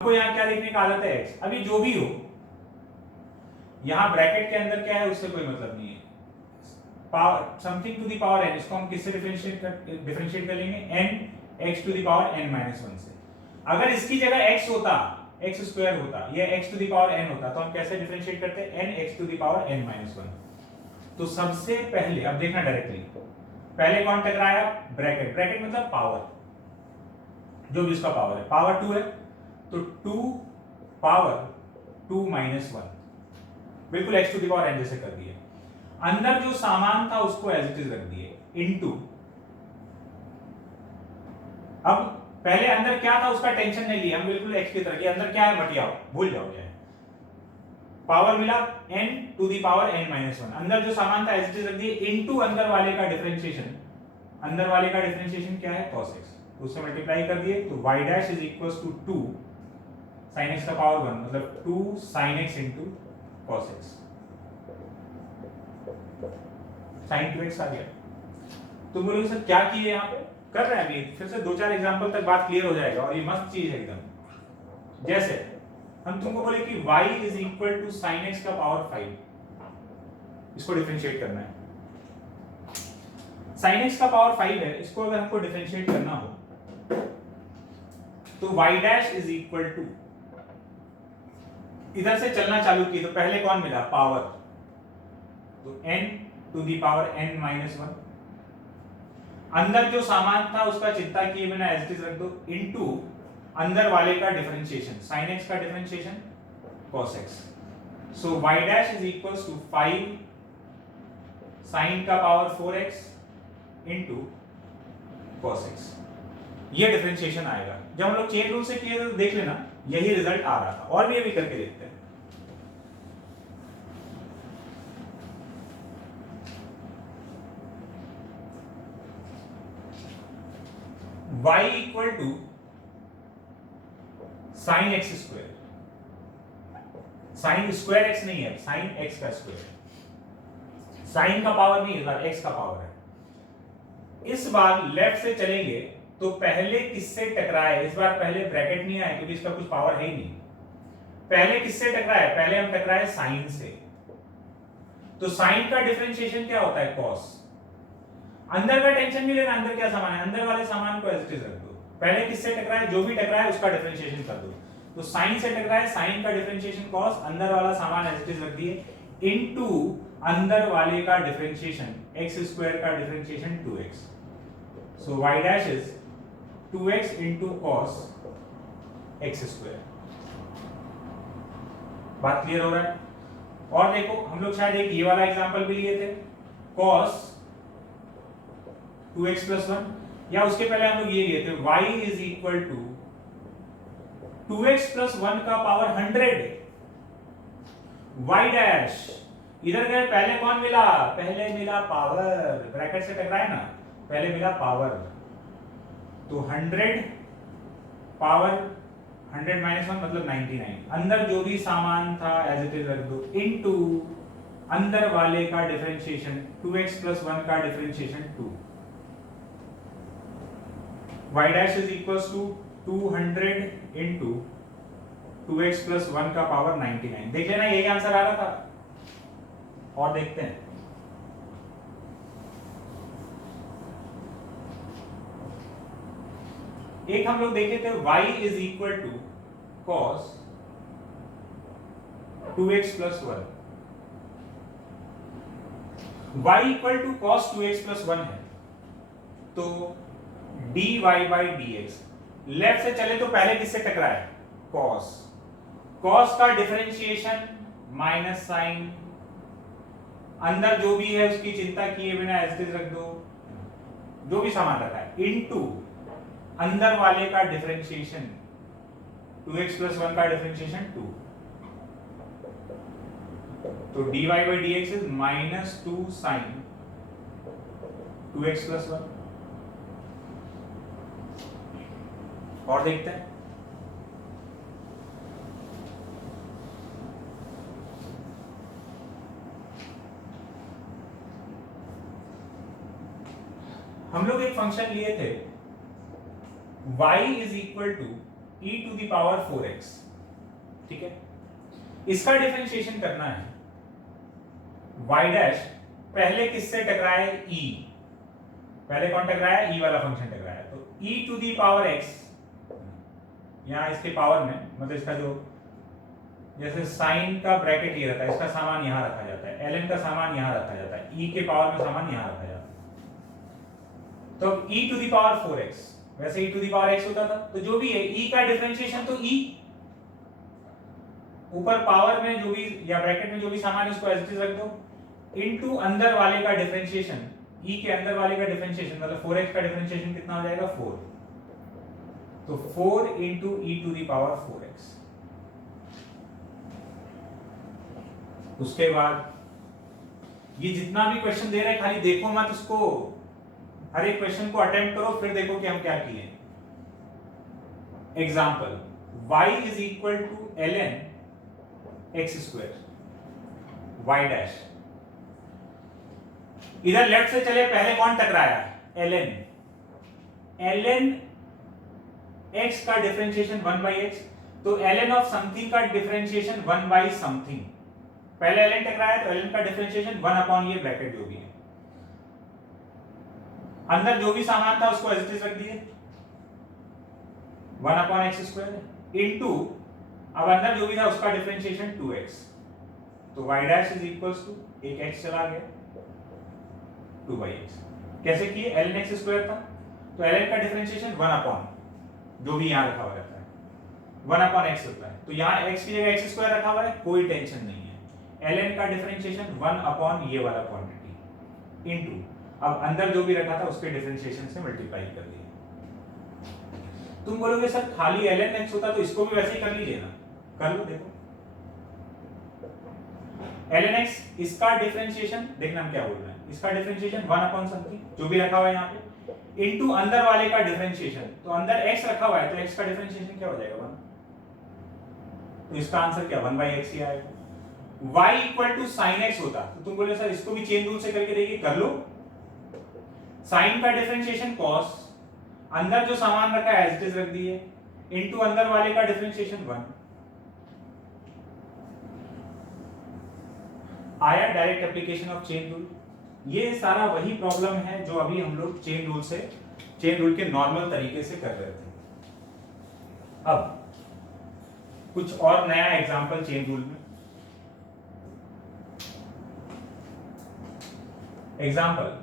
आपको यहाँ क्या देखने का आदत है x। अभी जो भी हो, यहाँ ब्रैकेट के अंदर क्या है उससे कोई मतलब नहीं है। Power something to the power n, इसको हम किससे डिफरेंशिएट कर लेंगे, n x to the power n minus 1 से। अगर इसकी जगह x होता, x स्क्वायर होता, या x to the power n होता, तो हम कैसे डिफरेंशिएट करते हैं, n x to the power n minus 1। तो सबसे पहले अब देखना डायरेक्टली, पहले कौन टकराया, ब्रैकेट। ब्रैकेट मतलब पावर, जो भी इसका पावर है, पावर 2 है तो 2 पावर 2 माइनस 1, बिल्कुल x to the power n जैसे कर दिए। अंदर जो सामान था उसको एज इट इज रख दिए, इनटू। अब पहले अंदर क्या था उसका टेंशन नहीं लिया हम, बिल्कुल x की तरह, अंदर क्या है मटियाओ, भूल जाओ क्या है। पावर मिला n to the power n minus 1, अंदर जो सामान था एज इट इज रख दिए, इनटू अंदर वाले का डिफरेंशिएशन। अंदर वाले का डिफरेंशिएशन क्या है, cos x, उससे मल्टीप्लाई कर दिए तो y dash is equals to 2 sin x का पावर 1, मतलब 2 sin x into cos x, sin 2x आ गया। तो बोलोगे सर क्या किए यहाँ पे, कर रहे हैं अभी, फिर से 2-4 एग्जांपल तक बात क्लियर हो जाएगा, और ये मस्त चीज है एकदम। जैसे हम तुमको बोले कि y is equal to sin x का पावर 5, इसको डिफरेंशिएट करना है। sin x का पावर 5 है, इसको अगर हमको डिफरेंशिएट करना हो तो y dash is equal to, इधर से चलना चालू की तो पहले कौन मिला, पावर, तो n to the power n minus 1। अंदर जो सामान था उसका चिंता किए बिना एज इट इज रख दो, इनटू अंदर वाले का डिफरेंशिएशन, sin x का differentiation cos x। So y dash is equals to 5 sin का power 4x into cos x। ये डिफरेंशिएशन आएगा। जब हम लोग चेन रूल से किए तो देख लेना यही रिजल्ट आ रहा था, और भी अभी करके देखते हैं। y equal to sine x square, sine square x नहीं है, साइन एक्स का स्क्वायर, साइन का पावर नहीं, इस बार एक्स का पावर है। इस बार लेफ्ट से चलेंगे तो पहले किससे टकराए, इस बार पहले ब्रैकेट नहीं आए क्योंकि इसका कुछ पावर है ही नहीं। पहले किससे टकराए, पहले हम टकराए साइन से, तो साइन का डिफरेंशिएशन क्या होता है, cos। अंदर का टेंशन नहीं लेना, अंदर क्या सामान है, अंदर वाले सामान को एज इट इज रख दो। पहले किससे टकराए, जो भी टकराए उसका डिफरेंशिएशन कर दो। तो साइन से टकराए, साइन का डिफरेंशिएशन cos, अंदर वाला सामान एज इट इज रख दिए, इनटू अंदर वाले का डिफरेंशिएशन x स्क्वायर का differentiation 2x। So y dash is 2x into cos x square. बात क्लियर हो रहा है। और देखो हम लोग शायद एक ये वाला एग्जांपल भी लिए थे, cos 2x प्लस 1, या उसके पहले हम लोग ये लिए थे y is equal to 2x plus 1 का पावर 100। y डैश इधर गए, पहले कौन मिला, पहले मिला पावर, ब्रैकेट से टकराए ना, पहले मिला पावर, तो 100 पावर 100 माइनस 1 मतलब 99। अंदर जो भी सामान था एज इट इज रख दो, इनटू अंदर वाले का डिफरेंशिएशन 2x प्लस 1 का differentiation 2। y dash is equals to 200 into 2x plus 1 का पावर 99। देख लेना यही आंसर आ रहा था। और देखते हैं, एक हम लोग देखे थे y is equal to cos 2x plus 1। y equal to cos 2x plus 1 है, तो dy बाई dx। लेफ्ट से चले तो पहले किससे टकराए, cos, cos का डिफरेंशिएशन माइनस साइन, अंदर जो भी है उसकी चिंता किए बिना एज इट इज रख दो, जो भी सामान रखा है, इनटू अंदर वाले का डिफरेंशिएशन 2x प्लस 1 का डिफरेंशिएशन 2। तो dy by dx is minus 2 sine 2x plus 1। और देखते हैं, हम लोग एक फंक्शन लिए थे y is equal to e to the power 4x, ठीक है। इसका डिफरेंशिएशन करना है, y डैश पहले किससे टकराया है, e, पहले कौन टकराया, e वाला फंक्शन टकराया, तो e to the power x, यहां इसके पावर में मतलब इसका जो जैसे साइन का ब्रैकेट ये रहता है, इसका सामान यहां रखा जाता है, ln का सामान यहां रखा जाता है, e के पावर में सामान यहां रखा जाता है, तो e to the power 4x, वैसे e to the power x होता था, तो जो भी है e का डिफरेंशिएशन तो e, ऊपर पावर में जो भी या ब्रैकेट में जो भी सामान है उसको एज इट इज रख दो, इनटू अंदर वाले का डिफरेंशिएशन, e के अंदर वाले का डिफरेंशिएशन मतलब 4x का डिफरेंशिएशन कितना हो जाएगा 4, तो 4 into e to the power 4x। उसके बाद ये जितना भी क्वेश्चन दे रहे हैं खाली देखो मत उसको, हर एक क्वेश्चन को अटेम्प्ट करो फिर देखो कि हम क्या किए। Example y is equal to ln x square, y dash, इधर लेफ्ट से चले, पहले कौन टकराया, ln x का डिफरेंशिएशन 1/x, तो ln ऑफ समथिंग का डिफरेंशिएशन 1 समथिंग, पहले ln टकराया तो ln का डिफरेंशिएशन 1 अपॉन ये ब्रैकेट जो भी है, अंदर जो भी सामान था उसको एज इट इज रख दिए 1 अपॉन एक्स स्क्वायर इनटू अब अंदर जो भी था उसका डिफरेंशिएशन 2x, तो y dash is equals to एक x चला गया 2/x, कैसे किए, ln x स्क्वायर था तो ln का डिफरेंशिएशन 1 अपॉन जो भी यहां रखा हुआ रहता है 1 अपॉन x होता है, तो यहां x की जगह x स्क्वायर रखा हुआ है, कोई टेंशन नहीं है, ln का डिफरेंशिएशन 1 अपॉन ये वाला क्वांटिटी इनटू अब अंदर जो भी रखा था उसके डिफरेंशिएशन से मल्टीप्लाई कर दिया। तुम बोलोगे सर खाली ln x होता तो इसको भी वैसे ही कर लीजिए ना, कर लो, देखो ln x, इसका डिफरेंशिएशन देखना हम क्या बोल रहे हैं, इसका डिफरेंशिएशन 1 अपॉन समथिंग जो भी रखा हुआ है यहाँ पे इनटू अंदर वाले का डिफरेंशिएशन, तो अंदर x रखा हुआ है तो x का डिफरेंशिएशन क्या हो जाएगा 1, तो इसका आंसर क्या 1/x ही आएगा। y equal to sine x होता तो तुम बोले सर इसको भी चेन रूल से करके देखिए, कर लो, साइन का डिफरेंशिएशन cos, अंदर जो सामान रखा है एज इट इज रख दिए इनटू अंदर वाले का डिफरेंशिएशन 1, आया direct application of chain rule. ये सारा वही प्रॉब्लम है जो अभी हम लोग चेन रूल के नॉर्मल तरीके से कर रहे थे। अब कुछ और नया एग्जांपल चेन रूल में, example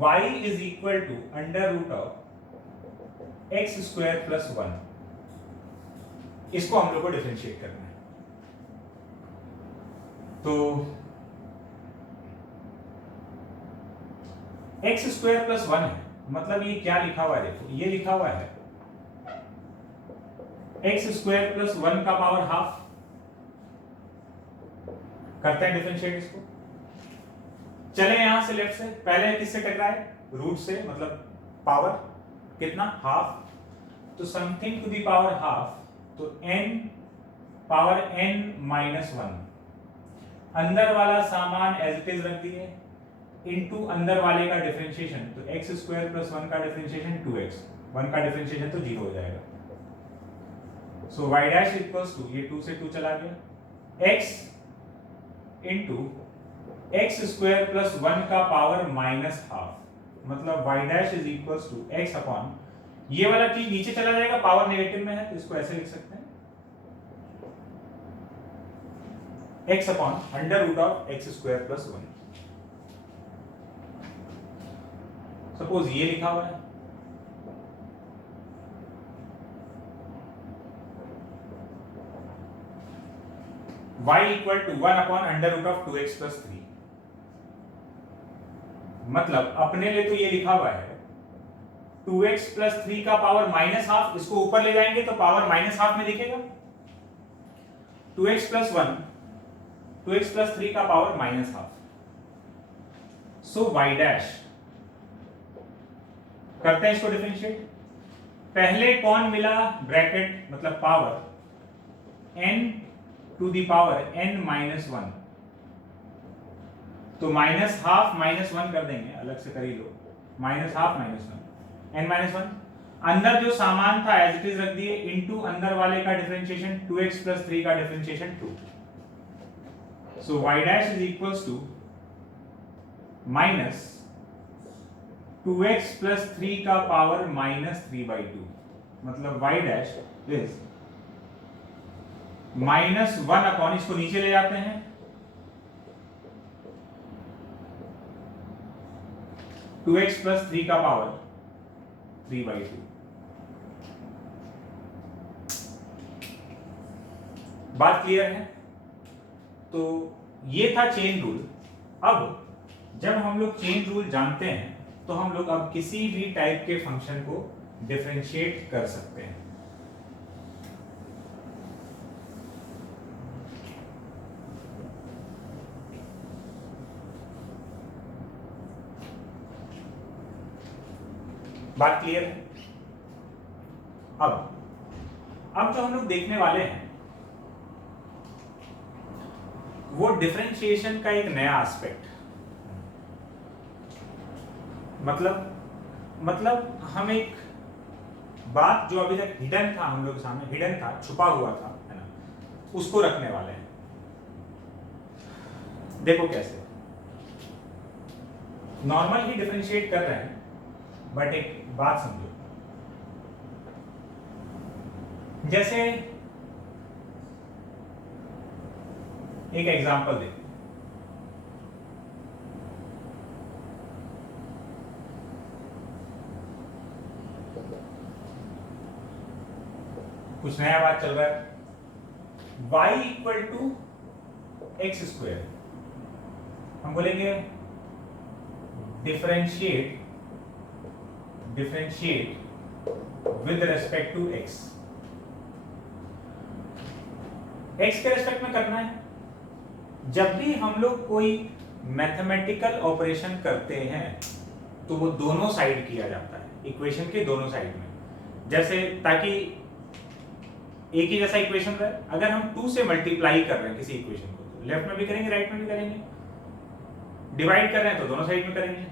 y is equal to under root of x square plus 1, इसको हम लोग को डिफरेंशिएट करना है, तो x स्क्वायर प्लस 1 है, मतलब ये क्या लिखा हुआ है, देखो ये लिखा हुआ है x स्क्वायर प्लस 1 का पावर हाफ, करते हैं डिफरेंशिएट इसको, चले यहां से लेफ्ट से, पहले किससे टकराए, रूट से, मतलब पावर कितना हाफ, तो something to the power half, तो n पावर n माइनस 1, अंदर वाला सामान एज इट इज रख दिए इनटू अंदर वाले का डिफरेंशिएशन, तो x स्क्वायर प्लस 1 का डिफरेंशिएशन 2x, 1 का डिफरेंशिएशन तो 0 हो जाएगा, so y dash equals to ये 2 से 2 चला गया x into x square plus 1 का पावर माइनस हाफ, मतलब y dash is equals to x upon ये वाला चीज नीचे चला जाएगा, पावर नेगेटिव में है तो इसको ऐसे लिख सकते हैं x upon under root of x square plus 1। Suppose ये लिखा हुआ है, y equal to 1 upon under root of 2x plus 3, मतलब अपने लिए तो ये लिखा हुआ है 2x प्लस 3 का पावर माइनस हाफ, इसको ऊपर ले जाएंगे तो पावर माइनस हाफ में दिखेगा, 2x प्लस 1, 2x प्लस 3 का power minus half, so y dash, करते हैं इसको डिफरेंशिएट, पहले कौन मिला ब्रैकेट मतलब power n to the power n minus 1, तो -1/2 -1 कर देंगे, अलग से कर ही लो, -1/2 -1 n -1, अंदर जो सामान था एज इट इज रख दिए, इनटू अंदर वाले का डिफरेंशिएशन 2x प्लस 3 का differentiation 2. So y dash is equals to minus 2x plus 3 का पावर माइनस 3/2. मतलब y dash is minus 1 upon, इसको नीचे ले जाते हैं, 2x प्लस 3 का पावर 3/2. बात क्लियर है? तो ये था चेन रूल. अब जब हम लोग चेन रूल जानते हैं तो हम लोग अब किसी भी टाइप के फंक्शन को डिफरेंशिएट कर सकते हैं. बात क्लियर है? अब जो हम लोग देखने वाले हैं वो डिफरेंशिएशन का एक नया एस्पेक्ट. मतलब हम एक बात जो अभी तक हिडन था, हम लोग के सामने हिडन था, छुपा हुआ था, है ना, उसको रखने वाले हैं. देखो कैसे नॉर्मल ही डिफरेंशिएट कर रहे हैं, बट एक बात समझो. जैसे एक एग्जांपल देखो. कुछ नया बात चल रहा है. y equal to x square, हम बोलेंगे differentiate with respect to x. x के रेस्पेक्ट में करना है. जब भी हम लोग कोई मैथमेटिकल ऑपरेशन करते हैं तो वो दोनों साइड किया जाता है, इक्वेशन के दोनों साइड में. जैसे ताकि एक ही जैसा इक्वेशन रहे. अगर हम 2 से मल्टीप्लाई कर रहे हैं किसी इक्वेशन को, तो लेफ्ट में भी करेंगे, राइट में भी करेंगे. डिवाइड कर रहे हैं तो दोनों साइड में करेंगे.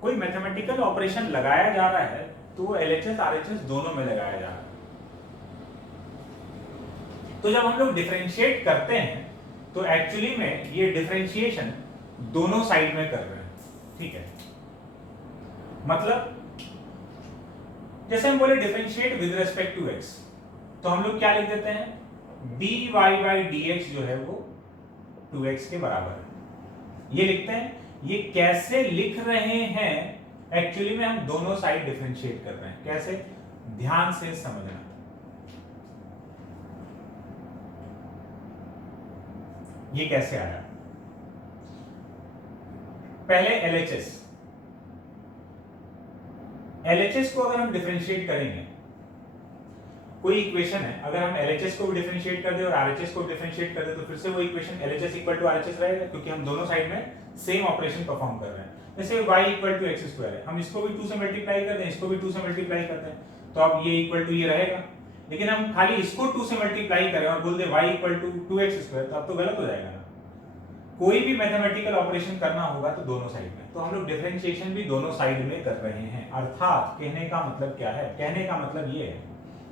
कोई मैथमेटिकल ऑपरेशन लगाया जा रहा है तो वो LHS RHS दोनों में लगाया जा रहा है. तो जब हम लोग डिफरेंशिएट करते हैं तो एक्चुअली में ये डिफरेंशिएशन दोनों साइड में कर रहे हैं. ठीक है? मतलब जैसे हम बोले differentiate with respect to x, तो हम लोग क्या लिख देते हैं, dy बाई dx जो है वो 2x के बराबर है. ये लिखते हैं. ये कैसे लिख रहे हैं, एक्चुअली में हम दोनों साइड डिफरेंशिएट कर रहे हैं. कैसे? ध्यान से समझना. ये कैसे आया? पहले LHS को अगर हम डिफरेंशिएट करेंगे, कोई इक्वेशन है, अगर हम LHS को भी डिफरेंशिएट कर दे और RHS को भी डिफरेंशिएट कर दे तो फिर से वो equation LHS equal to RHS रहेगा, क्योंकि हम दोनों साइड में सेम ऑपरेशन परफॉर्म कर रहे हैं. जैसे y equal to x square है, हम इसको भी 2 से मल्टीप्लाई कर दें, इसको भी 2 से मल्टीप्लाई करते हैं, तो अब ये इक्वल टू ये रहेगा. लेकिन हम खाली इसको 2 से मल्टीप्लाई करें और बोल दे y equal to 2x square, तो अब तो गलत हो जाएगा ना. कोई भी मैथमेटिकल ऑपरेशन करना होगा तो दोनों साइड में. तो हम लोग डिफरेंशिएशन भी दोनों साइड में कर रहे हैं. अर्थात कहने का मतलब क्या है? कहने का मतलब ये है,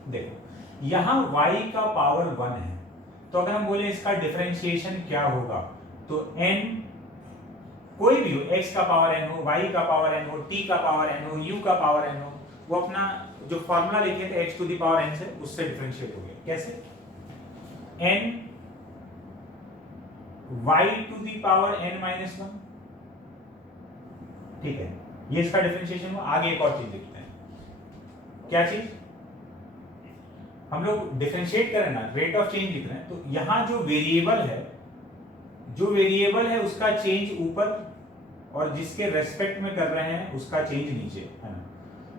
देखो यहां y का पावर 1 है, तो अगर हम बोले इसका डिफरेंशिएशन क्या होगा, तो n कोई भी हो, x का पावर n हो, y का पावर n हो, t का पावर n हो, u का पावर n हो, वो अपना जो फॉर्मूला लिखे थे x to the power n से, उससे डिफरेंशिएट हो गया. कैसे? n y to the power n minus 1. ठीक है, ये इसका डिफरेंशिएशन हुआ. आगे एक और चीज लिखते हैं. क्या चीज? हम लोग डिफरेंशिएट कर रहे हैं ना, रेट ऑफ चेंज लिख रहे हैं, तो यहां जो वेरिएबल है उसका चेंज ऊपर, और जिसके रेस्पेक्ट में कर रहे हैं उसका चेंज नीचे, है ना.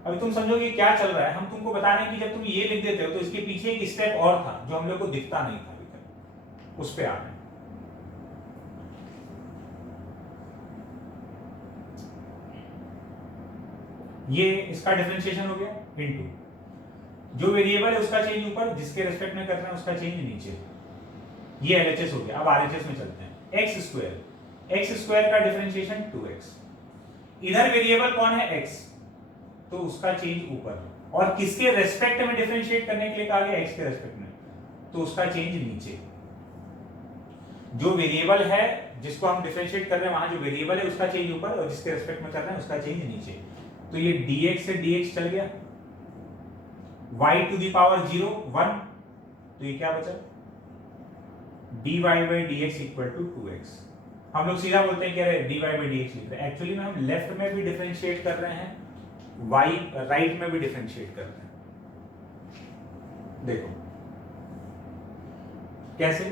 अभी तुम समझोगे क्या चल रहा है. हम तुमको बता रहे हैं कि जब तुम ये लिख देते हो तो इसके पीछे एक स्टेप और था जो हम लोग को दिखता नहीं था अभी तक, उस पे आ रहे हैं. ये इसका डिफरेंशिएशन हो गया इनटू जो वेरिएबल है उसका चेंज ऊपर, जिसके रेस्पेक्ट में कर रहे हैं उसका चेंज नीचे. ये LHS हो गया. अब RHS में चलते हैं. x स्क्वायर का डिफरेंशिएशन 2x. इधर वेरिएबल कौन है? x, तो उसका चेंज ऊपर. और किसके रेस्पेक्ट में डिफरेंशिएट करने के लिए कहा गया, x के रेस्पेक्ट में, तो उसका चेंज नीचे। जो वेरिएबल है जिसको हम डिफरेंशिएट कर रहे हैं वहां जो वेरिएबल है उसका चेंज ऊपर और जिसके रेस्पेक्ट में कर रहे हैं उसका चेंज नीचे। तो ये dx से dx चल गया, y टू द पावर 0 1, तो ये क्या बचा, dy by dx equal to 2x। हम लोग सीधा बोलते हैं क्या है, dy by dx लिख रहे हैं, एक्चुअली में हम लेफ्ट में भी डिफरेंशिएट कर रहे हैं, y राइट में भी डिफरेंशिएट कर रहे हैं। देखो कैसे,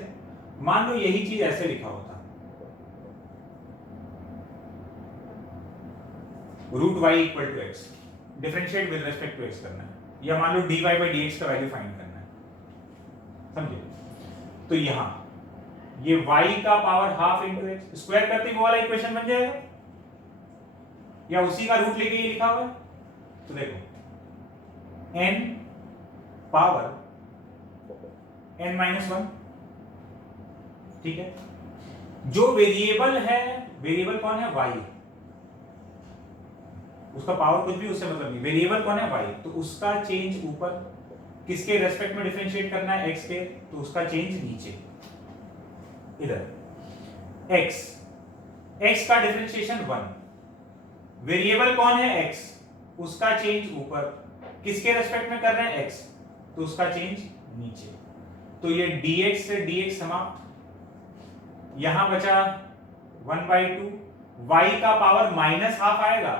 मान लो यही चीज ऐसे लिखा होता, root y equal to x, differentiate with respect to x करना है, या मान लो dy by dx का वैल्यू फाइंड करना है, समझे। तो यहां ये y का power half into x square करते ही वो वाला इक्वेशन बन जाएगा, या उसी का रूट लेके ये लिखा हुआ है। तो देखो n पावर n-1, ठीक है। जो वेरिएबल है, वेरिएबल कौन है, y, उसका पावर कुछ भी उससे मतलब नहीं, वेरिएबल कौन है, y, तो उसका चेंज ऊपर, किसके रेस्पेक्ट में डिफरेंशिएट करना है, x के, तो उसका चेंज नीचे। इधर x का डिफरेंशिएशन 1, वेरिएबल कौन है x, उसका चेंज ऊपर, किसके रेस्पेक्ट में कर रहे हैं x, तो उसका चेंज नीचे। तो ये dx से dx समाप्त, यहां बचा 1/2, y का पावर -½ आएगा,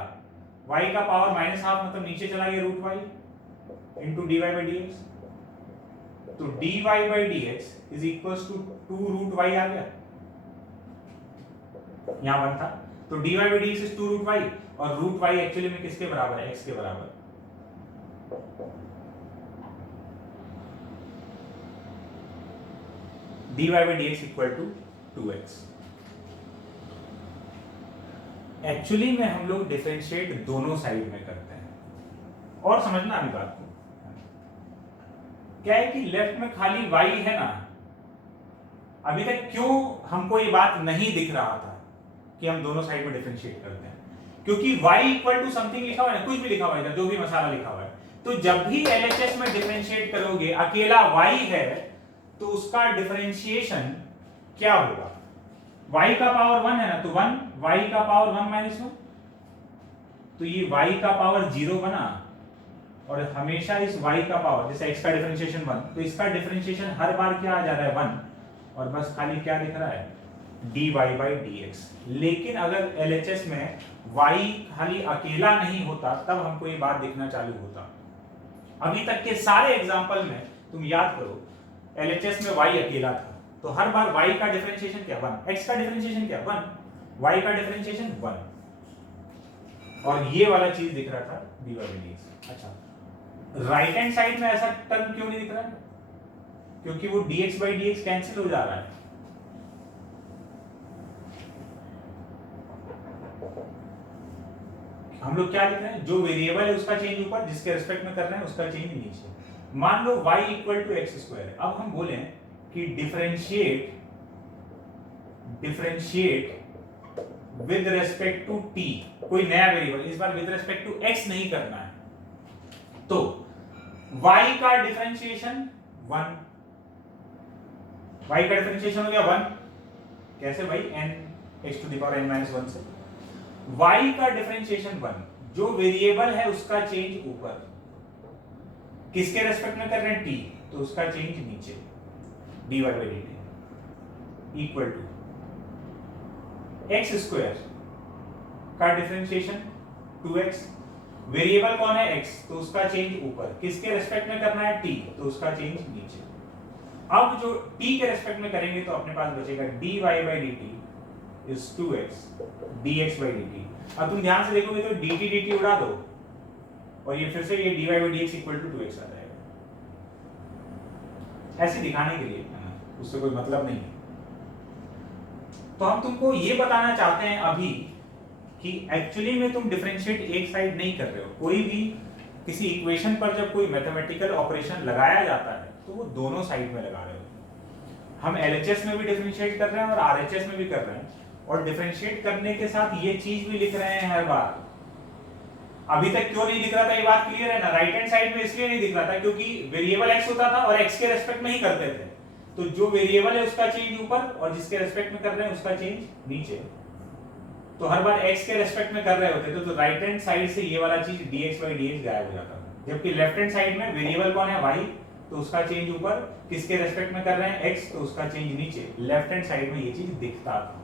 y का पावर -½ मतलब नीचे चला गया root y into dy by dx, तो dy by dx is equals to 2 root y आ गया, यहां 1 था, तो dy by dx is 2 root y, और रूट y एक्चुअली में किसके बराबर है, x के बराबर। dy by dx equal to 2x। Actually में हम लोग डिफरेंशिएट दोनों साइड में करते हैं, और समझना अभी बात को, क्या है कि लेफ्ट में खाली y है ना, अभी तक क्यों हमको ये बात नहीं दिख रहा था कि हम दोनों साइड में डिफरेंशिएट करते हैं, क्योंकि y इक्वल टू समथिंग लिखा हुआ है ना, कुछ भी लिखा हुआ है, जो भी मसाला लिखा हुआ है, तो जब भी LHS में डिफरेंशिएट करोगे अकेला y है तो उसका डिफरेंशिएशन क्या होगा, y का पावर 1 है ना, तो 1, y का पावर 1-1, तो ये y का पावर 0 बना, और हमेशा इस y का पावर, जैसे x का डिफरेंशिएशन 1, तो इसका डिफरेंशिएशन हर बार क्या आ जा रहा है 1, और बस खाली क्या दिख रहा है, dy by dx। लेकिन अगर LHS में y खाली अकेला नहीं होता तब हमको ये बात दिखना चालू होता। अभी तक के सारे एग्जांपल में तुम याद करो, LHS में y अकेला था, तो हर बार y का डिफरेंशिएशन क्या 1, x का डिफरेंशिएशन क्या 1, y का डिफरेंशिएशन 1, और ये वाला चीज दिख रहा था dy by dx। अच्छा, राइट हैंड साइड में ऐसा टर्म क्यों नहीं दिख रहा है, क्योंकि वो dx by dx कैंसिल हो जा रहा है। हम लोग क्या लिख रहे हैं, जो वेरिएबल है उसका चेंज ऊपर, जिसके रिस्पेक्ट में कर रहे हैं उसका चेंज नीचे। मान लो y equal to x square है, अब हम बोले कि differentiate with respect to t, कोई नया वेरिएबल, इस बार विद रेस्पेक्ट टू x नहीं करना है, तो y का डिफरेंशिएशन 1, y का डिफरेंशिएशन हो गया 1, कैसे भाई, n x to the power n-1 से, y का डिफरेंशिएशन 1, जो वेरिएबल है उसका चेंज ऊपर, किसके रेस्पेक्ट में कर रहे हैं t, तो उसका चेंज नीचे, dy by dt equal to x square का डिफरेंशिएशन 2x, वेरिएबल कौन है x, तो उसका चेंज ऊपर, किसके रेस्पेक्ट में करना है t, तो उसका चेंज नीचे। अब जो t के रेस्पेक्ट में करेंगे तो अपने पास बचेगा dy by dt is 2x dx by dt। अब तुम ध्यान से देखोगे तो dt dt उड़ा दो, और ये फिर से ये dy by dx equal to 2x आ जाएगा, ऐसे दिखाने के लिए, उससे कोई मतलब नहीं है। तो हम तुमको ये बताना चाहते हैं अभी कि एक्चुअली में तुम डिफरेंशिएट एक साइड नहीं कर रहे हो, कोई भी किसी इक्वेशन पर जब कोई मैथमेटिकल ऑपरेशन लगाया जाता है तो वो दोनों साइड में लगा रहे हो। हम LHS में भी डिफरेंशिएट कर रहे हैं और RHS में भी कर रहे हैं, और डिफरेंशिएट करने के साथ ये चीज भी लिख रहे हैं हर बार अभी तक क्यों नहीं दिख रहा था, ये बात क्लियर है ना। राइट हैंड साइड में इसलिए नहीं दिख रहा था क्योंकि वेरिएबल x होता था और x के रेस्पेक्ट में ही करते थे, तो जो वेरिएबल है उसका चेंज ऊपर और जिसके रेस्पेक्ट में कर रहे हैं उसका चेंज नीचे। तो हर बार x के रेस्पेक्ट में कर रहे होते थे तो राइट हैंड साइड से ये वाला चीज dx/dx गायब हो जाता था, जबकि लेफ्ट हैंड साइड में वेरिएबल कौन है y, तो उसका चेंज ऊपर, किसके रेस्पेक्ट में कर रहे हैं x, तो उसका चेंज नीचे। लेफ्ट हैंड साइड में ये चीज दिखता था,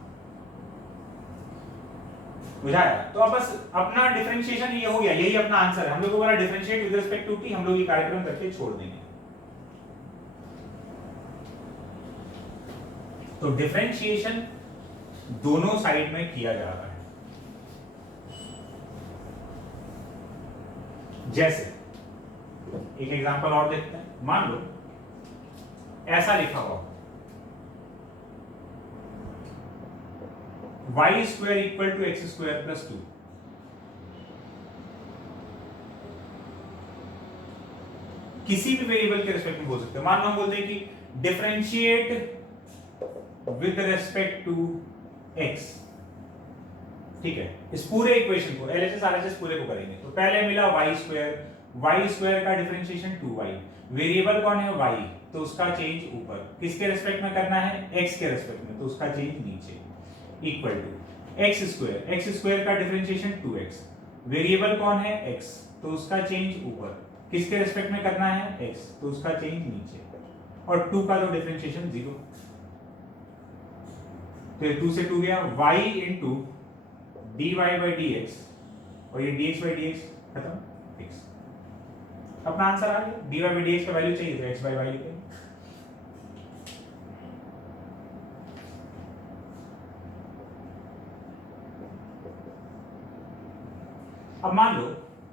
बुझाया। तो अब बस अपना डिफरेंशिएशन ये हो गया, यही अपना आंसर है। हम लोग को बोला differentiate with respect to t, हम लोग ये कार्यक्रम करके छोड़ देंगे। तो डिफरेंशिएशन दोनों साइड में किया जा रहा है। जैसे एक एग्जांपल और देखते हैं। मान लो ऐसा लिखा हुआ y square equal to x square plus 2। किसी भी वेरिएबल के रिस्पेक्ट में हो सकता है। मान लो हम बोलते हैं कि differentiate with respect to x, ठीक है। इस पूरे इक्वेशन को LHS RHS पूरे को करेंगे। तो पहले मिला y स्क्वायर का डिफरेंशिएशन 2y, वेरिएबल कौन है y, तो उसका चेंज ऊपर, किसके रिस्पेक्ट में करना है x के रिस्पेक्ट में, तो उसका चेंज नीचे, इक्वल टू x स्क्वायर का डिफरेंशिएशन 2x, वेरिएबल कौन है x, तो उसका चेंज ऊपर, किसके रिस्पेक्ट में करना है x, तो उसका चेंज नीचे, और 2 का तो डिफरेंशिएशन 0। तो ये 2 से 2 गया, y into dy by dx, और ये dx बाई dx खत्म, x। अपना आंसर आ गया। dy बाई dx का वैल्यू चाहिए तो x बाई y लिखेंगे। अब मान लो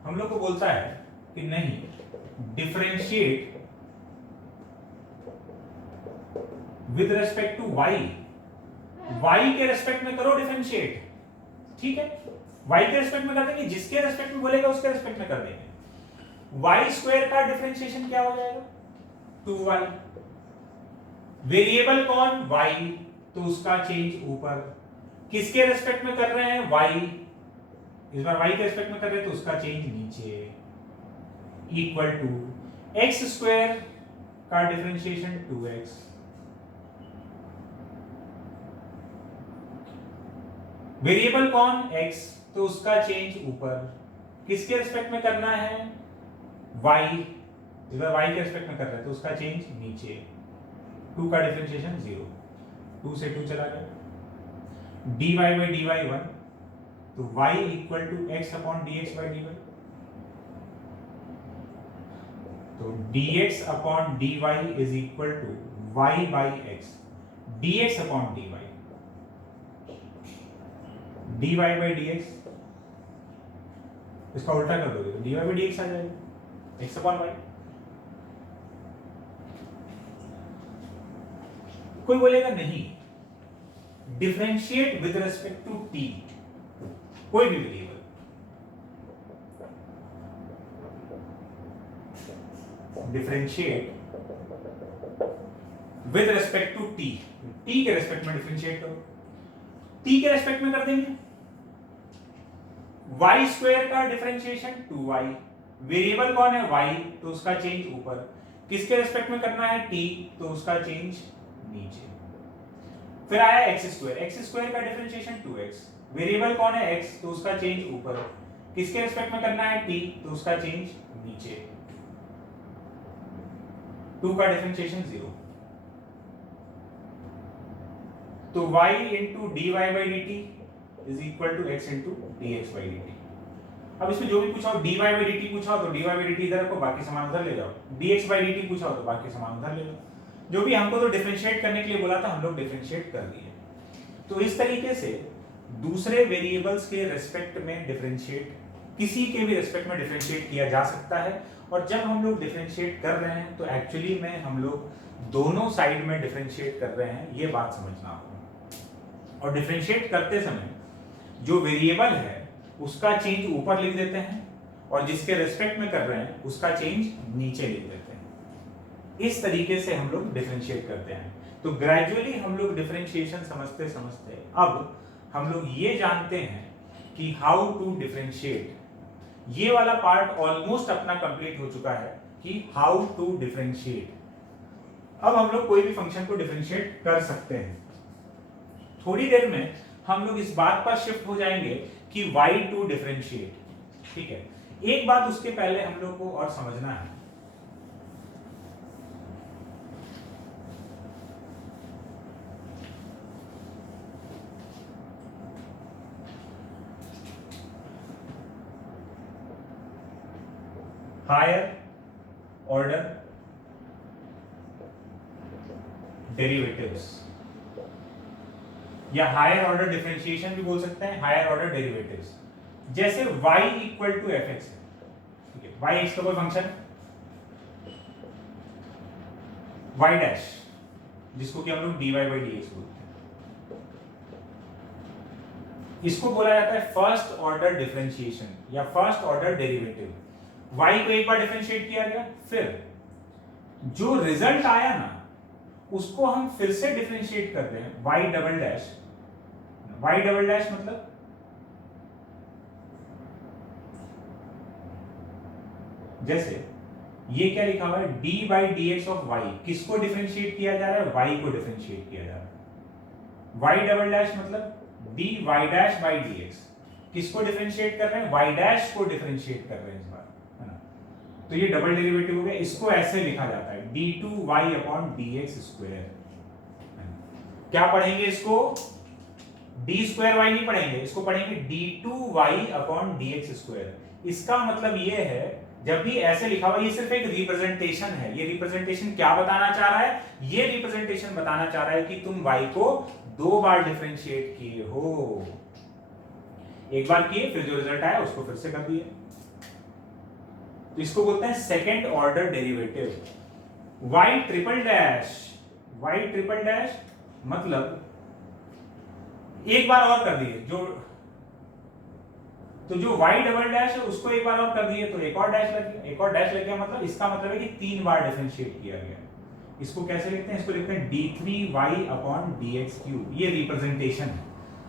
हम लोग को बोलता है कि नहीं, differentiate with respect to y, y के रेस्पेक्ट में करो डिफरेंशिएट, ठीक है। y के रेस्पेक्ट में कर देंगे, जिसके रेस्पेक्ट में बोलेगा उसके रेस्पेक्ट में कर देंगे। y स्क्वायर का डिफरेंशिएशन क्या हो जाएगा 2y, वेरिएबल कौन y, तो उसका चेंज ऊपर, किसके रेस्पेक्ट में कर रहे हैं y, इस बार y के रेस्पेक्ट में कर रहे हैं तो उसका चेंज नीचे, इक्वल टू x स्क्वायर का डिफरेंशिएशन 2x, वेरिएबल कौन x, तो उसका चेंज ऊपर, किसके रिस्पेक्ट में करना है y, इस बार y के रिस्पेक्ट में कर रहे हैं तो उसका चेंज नीचे, 2 का डिफरेंशिएशन 0, 2 से 2 चला गया, dy बाई dy 1, तो y equal to x upon dx by dy, तो dx upon dy is equal to y by x, dx upon dy, dy by dx, इसका उल्टा कर दोगे तो dy बाई dx आ जाएगा, x अपॉन y। कोई बोलेगा नहीं, differentiate with respect to t, कोई भी variable, differentiate with respect to t, t के रिस्पेक्ट में डिफरेंशिएट करो, t के रेस्पेक्ट में कर देंगे, y स्क्वायर का डिफरेंशिएशन 2y, वेरिएबल कौन है y, तो उसका चेंज ऊपर, किसके रेस्पेक्ट में करना है t, तो उसका चेंज नीचे। फिर आया x स्क्वायर का डिफरेंशिएशन 2x, वेरिएबल कौन है x, तो उसका चेंज ऊपर, किसके रेस्पेक्ट में करना है t, तो उसका चेंज नीचे, 2 का डिफरेंशिएशन 0, तो y into dy by dt is equal to x into dx by dt। अब इसमें जो भी पूछा हो, dy बाई dt पूछा हो तो dy बाई dt इधर रखो, बाकी सामान उधर ले जाओ, dx बाई dt पूछा हो तो बाकी सामान उधर ले लो। जो भी हमको तो डिफरेंशिएट करने के लिए बोला था हम लोग डिफरेंशिएट कर दिए। तो इस तरीके से दूसरे वेरिएबल्स के रेस्पेक्ट में डिफरेंशिएट, किसी के भी रेस्पेक्ट में डिफरेंशिएट किया जा सकता है। और जब हम लोग डिफरेंशिएट कर रहे हैं तो एक्चुअली में हम लोग दोनों साइड में डिफरेंशिएट कर रहे हैं, ये बात समझना होगा। और डिफरेंशिएट करते समय जो वेरिएबल है उसका चेंज ऊपर लिख देते हैं और जिसके रेस्पेक्ट में कर रहे हैं उसका चेंज नीचे लिख देते हैं। इस तरीके से हम लोग डिफरेंशिएट करते हैं। तो ग्रेजुअली हम लोग डिफरेंशिएशन समझते समझते अब हम लोग ये जानते हैं कि हाउ टू डिफरेंशिएट ये वाला पार्ट ऑलमोस्ट अपना कंप्लीट हो चुका है कि हाउ टू डिफरेंशिएट। अब हम लोग कोई भी फंक्शन को डिफरेंशिएट कर सकते हैं। थोड़ी देर में हम लोग इस बात पर शिफ्ट हो जाएंगे कि वाई टू डिफरेंशिएट, ठीक है। एक बात उसके पहले हम लोग को और समझना है, हायर ऑर्डर डेरिवेटिव्स या हायर ऑर्डर डिफरेंशिएशन भी बोल सकते हैं, हायर ऑर्डर डेरिवेटिव्स। जैसे y equal to f x है, ठीक है, y एक्स का कोई फंक्शन y डैश, जिसको कि हम लोग dy बाई dx बोलते हैं, इसको बोला जाता है फर्स्ट ऑर्डर डिफरेंशिएशन या फर्स्ट ऑर्डर डेरिवेटिव। y को एक बार डिफरेंशिएट किया गया, फिर जो रिजल्ट आया ना उसको हम फिर से डिफरेंशिएट कर रहे हैं y double dash. y double dash मतलब जैसे ये क्या लिखा हुआ है, d by d x of y, किसको डिफरेंशिएट किया जा रहा है, y को डिफरेंशिएट किया जा रहा है। y डबल डैश मतलब dy डैश बाई dx, किसको डिफरेंशिएट कर रहे हैं, y डैश को डिफरेंशिएट कर रहे हैं इस बार, है ना। तो ये डबल डेरिवेटिव हो गया। इसको ऐसे लिखा जाता है d2y अपॉन dx स्क्वायर। क्या पढ़ेंगे इसको, d स्क्वायर y नहीं पढ़ेंगे, इसको पढ़ेंगे d2y अपॉन dx स्क्वायर। इसका मतलब ये है जब भी ऐसे लिखा हुआ, ये सिर्फ एक रिप्रेजेंटेशन है। ये रिप्रेजेंटेशन क्या बताना चाह रहा है, ये रिप्रेजेंटेशन बताना चाह रहा है कि तुम y को दो बार डिफरेंशिएट किए हो, एक बार किए फिर जो रिजल्ट आया उसको फिर से कर दिए। तो इसको बोलते हैं second order derivative. y triple dash, y triple dash मतलब एक बार और कर दिए, तो जो y डबल डैश है उसको एक बार और कर दिए तो एक और डैश लग गया, एक और डैश लग गया, मतलब इसका मतलब है कि तीन बार डिफरेंशिएट किया गया। इसको कैसे लिखते हैं, इसको लिखते हैं d3y अपॉन dx क्यूब। ये रिप्रेजेंटेशन है,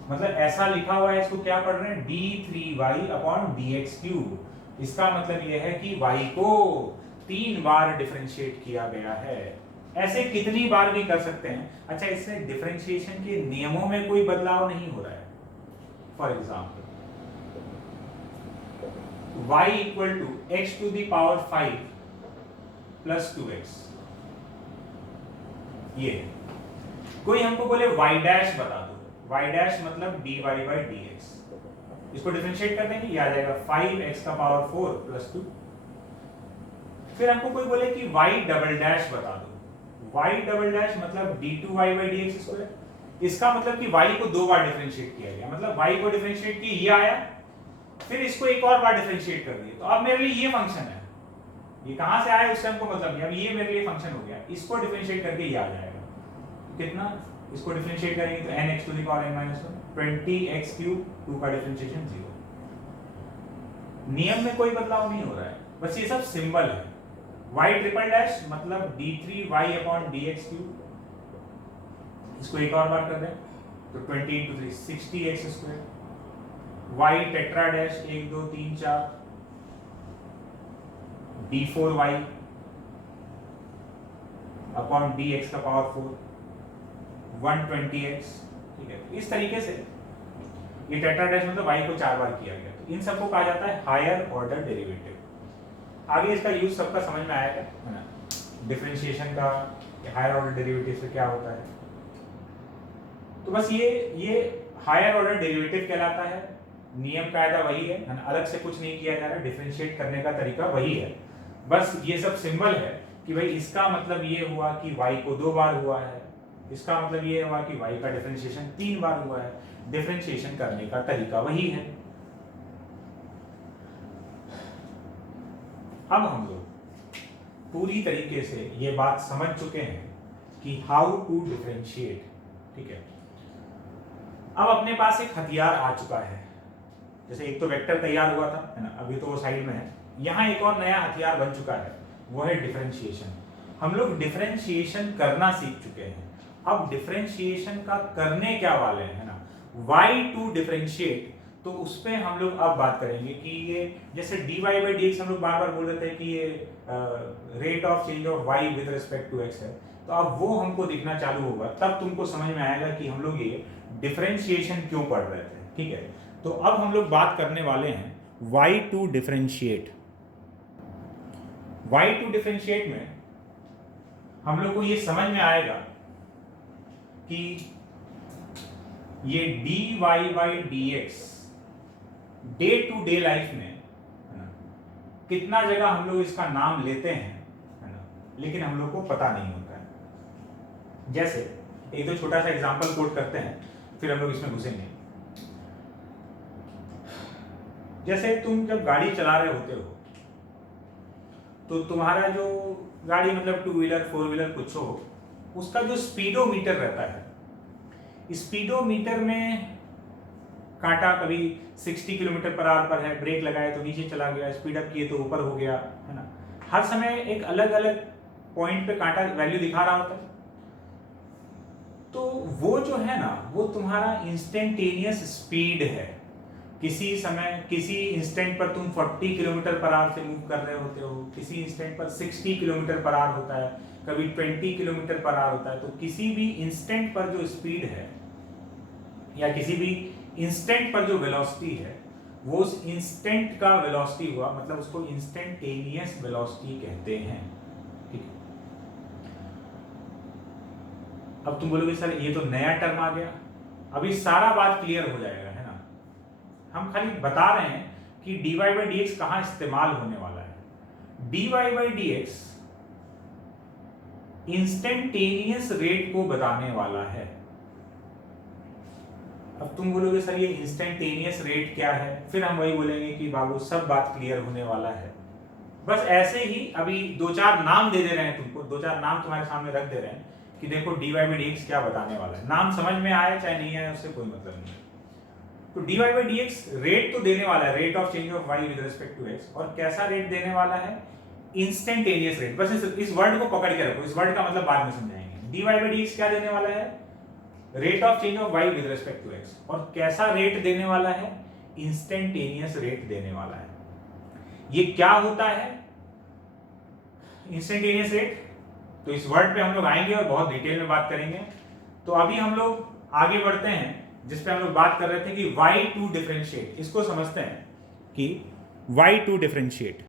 मतलब ऐसा लिखा हुआ है, इसको क्या पढ़ रहे हैं, d3y अपॉन dx क्यूब। इसका मतलब यह है कि y को तीन बार डिफरेंशिएट किया गया है। ऐसे कितनी बार भी कर सकते हैं। अच्छा, इससे डिफरेंशिएशन के नियमों में कोई बदलाव नहीं हो रहा है। For example y equal to x to the power 5 plus 2x, ये कोई हमको बोले y डैश बता दो, y डैश मतलब dy बाई dx, इसको डिफरेंशिएट कर देंगे, ये आ जाएगा 5x का पावर 4 प्लस 2। फिर हमको कोई बोले कि y डबल डैश बता दो, y डबल डैश मतलब d2y बाई dx स्क्वायर। इसका मतलब कि y को दो बार डिफरेंशिएट किया गया, मतलब y को डिफरेंशिएट किया, ये आया, फिर इसको एक और बार डिफरेंशिएट कर दिए, तो अब मेरे लिए ये फंक्शन है। ये कहां से आया उससे हमको मतलब नहीं, अब ये मेरे लिए फंक्शन हो गया। इसको डिफरेंशिएट करके ये आ जाएगा कितना, इसको डिफरेंशिएट करेंगे तो nx to the power n minus 1 20x cube, 2 का डिफरेंशिएशन 0। नियम में कोई बदलाव नहीं हो रहा है, बस ये सब सिंबल है। y ट्रिपल डैश मतलब d3y अपॉन dx क्यूब, इसको एक और बार कर दें तो 20 into 3 60x square. y tetra dash 1 2 3 4 d4y upon dx का पावर 4 120x, ठीक है। इस तरीके से ये टेट्रा डैश मतलब y को 4 बार किया गया, तो इन सबको कहा जाता है हायर ऑर्डर डेरिवेटिव। आगे इसका यूज सबका समझ में आएगा, है ना, डिफरेंशिएशन का, हायर ऑर्डर डेरिवेटिव से क्या होता है। तो बस ये हायर ऑर्डर डेरिवेटिव कहलाता है। नियम कायदा वही है, अलग से कुछ नहीं किया जा रहा, डिफरेंशिएट करने का तरीका वही है। बस ये सब सिंबल है कि भाई इसका मतलब ये हुआ कि y को दो बार हुआ है, इसका मतलब ये हुआ कि y का डिफरेंशिएशन 3 बार हुआ है। डिफरेंशिएशन करने का तरीका वही है। अब हम लोग पूरी तरीके से ये बात समझ चुके हैं कि हाउ टू डिफरेंशिएट, ठीक है। अब अपने पास एक हथियार आ चुका है, जैसे एक तो वेक्टर तैयार हुआ था, है ना, अभी तो वो साइड में है। यहाँ एक और नया हथियार बन चुका है, वो है डिफरेंशिएशन। हम लोग डिफरेंशिएशन करना सीख चुके हैं। अब डिफरेंशिएशन का करने क्या वाले हैं, है ना, y टू डिफरेंशिएट, तो उस पर हम लोग अब बात करेंगे कि ये जैसे dy बाई डी एक्स हम लोग बार बार बोल रहे थे कि ये rate of change of y with respect to x है, तो अब वो हमको दिखना चालू होगा, तब तुमको समझ में आएगा कि हम लोग ये डिफरेंशिएशन क्यों पढ़ रहे थे। ठीक है, तो अब हम लोग बात करने वाले हैं y two differentiate. y two differentiate में हम लोग को ये समझ में आएगा कि ये dy by d x day to day life में है ना, कितना जगह हम लोग इसका नाम लेते हैं, है ना, लेकिन हम लोग को पता नहीं होता है। जैसे एक तो छोटा सा एग्जांपल कोट करते हैं, फिर हम लोग इसमें घुसेंगे। जैसे तुम जब गाड़ी चला रहे होते हो तो तुम्हारा जो गाड़ी मतलब टू व्हीलर फोर व्हीलर कुछ हो, उसका जो स्पीडोमीटर रहता है, स्पीडोमीटर में कांटा कभी 60 किलोमीटर पर आवर पर है, ब्रेक लगाए तो नीचे चला गया, स्पीड अप किए तो ऊपर हो गया, है ना। हर समय एक अलग अलग पॉइंट पे कांटा वैल्यू दिखा रहा होता है। तो वो जो है ना, वो तुम्हारा इंस्टेंटेनियस स्पीड है। किसी समय किसी इंस्टेंट पर तुम 40 किलोमीटर पर आवर से मूव कर रहे होते हो, किसी इंस्टेंट पर 60 किलोमीटर पर आवर होता है, कभी 20 किलोमीटर पर आवर होता है। तो किसी भी इंस्टेंट पर जो स्पीड है या किसी भी इंस्टेंट पर जो वेलोसिटी है, वो उस इंस्टेंट का वेलोसिटी हुआ, मतलब उसको इंस्टेंटेनियस वेलोसिटी कहते हैं। ठीक है, अब तुम बोलोगे सर ये तो नया टर्म आ गया, अभी सारा बात क्लियर हो जाएगा, है ना। हम खाली बता रहे हैं कि dy बाई डी एक्स कहां इस्तेमाल होने वाला है। dy by d x instantaneous rate को बताने वाला है। अब तुम बोलोगे सर ये इंस्टेंटेनियस रेट क्या है, फिर हम वही बोलेंगे कि बाबू सब बात क्लियर होने वाला है। बस ऐसे ही अभी दो चार नाम दे रहे हैं तुमको, दो चार नाम तुम्हारे सामने रख दे रहे हैं कि देखो dy बाई डी एक्स क्या बताने वाला है। नाम समझ में आया चाहे नहीं आया उससे कोई मतलब नहीं है। तो dy by d x rate तो देने वाला है, rate of change of y with respect to x, और कैसा रेट देने वाला है, इंस्टेंटेनियस रेट। बस इस वर्ड को पकड़ के रखो, इस वर्ड का मतलब बाद में समझाएंगे। dy बाई डी एक्स क्या देने वाला है, rate of change of y with respect to x, और कैसा रेट देने वाला है, इंस्टेंटेनियस रेट देने वाला है। ये क्या होता है इंस्टेंटेनियस रेट, तो इस वर्ड पे हम लोग आएंगे और बहुत डिटेल में बात करेंगे। तो अभी हम लोग आगे बढ़ते हैं, जिस पे हम लोग बात कर रहे थे कि y टू डिफरेंशिएट। इसको समझते हैं कि y टू डिफरेंशिएट।